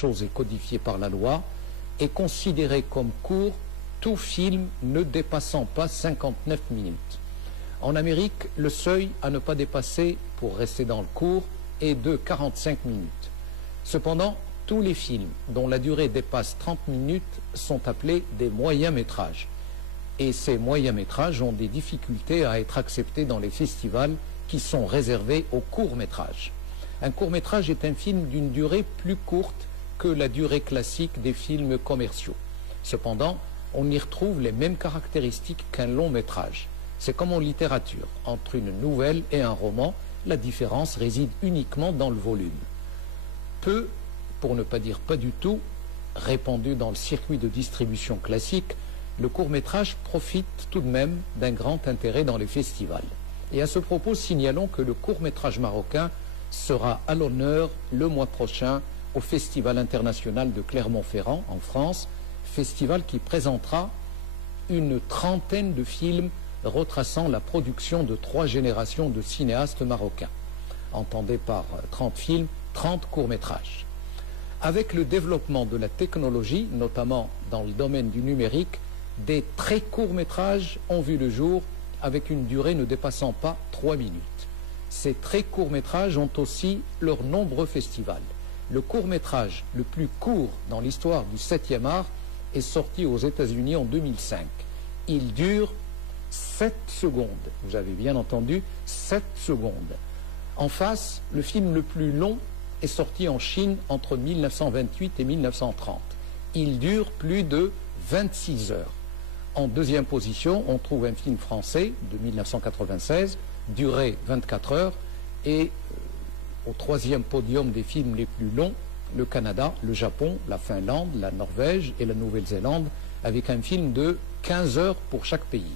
chose est codifié par la loi, est considéré comme court tout film ne dépassant pas 59 minutes. En Amérique, le seuil à ne pas dépasser, pour rester dans le court, est de 45 minutes. Cependant, tous les films dont la durée dépasse 30 minutes sont appelés des moyens métrages. Et ces moyens métrages ont des difficultés à être acceptés dans les festivals qui sont réservés aux courts métrages. Un court métrage est un film d'une durée plus courte que la durée classique des films commerciaux. Cependant, on y retrouve les mêmes caractéristiques qu'un long métrage. C'est comme en littérature, entre une nouvelle et un roman, la différence réside uniquement dans le volume. Peu, pour ne pas dire pas du tout, répandu dans le circuit de distribution classique, le court-métrage profite tout de même d'un grand intérêt dans les festivals. Et à ce propos, signalons que le court-métrage marocain sera à l'honneur le mois prochain au Festival international de Clermont-Ferrand, en France, festival qui présentera une trentaine de films retraçant la production de 3 générations de cinéastes marocains. Entendez par 30 films, 30 courts-métrages. Avec le développement de la technologie, notamment dans le domaine du numérique, des très courts-métrages ont vu le jour avec une durée ne dépassant pas 3 minutes. Ces très courts-métrages ont aussi leurs nombreux festivals. Le court-métrage le plus court dans l'histoire du 7e art est sorti aux États-Unis en 2005. Il dure 7 secondes. Vous avez bien entendu, 7 secondes. En face, le film le plus long est sorti en Chine entre 1928 et 1930. Il dure plus de 26 heures. En deuxième position, on trouve un film français de 1996, durée 24 heures, et au troisième podium des films les plus longs, le Canada, le Japon, la Finlande, la Norvège et la Nouvelle-Zélande, avec un film de 15 heures pour chaque pays.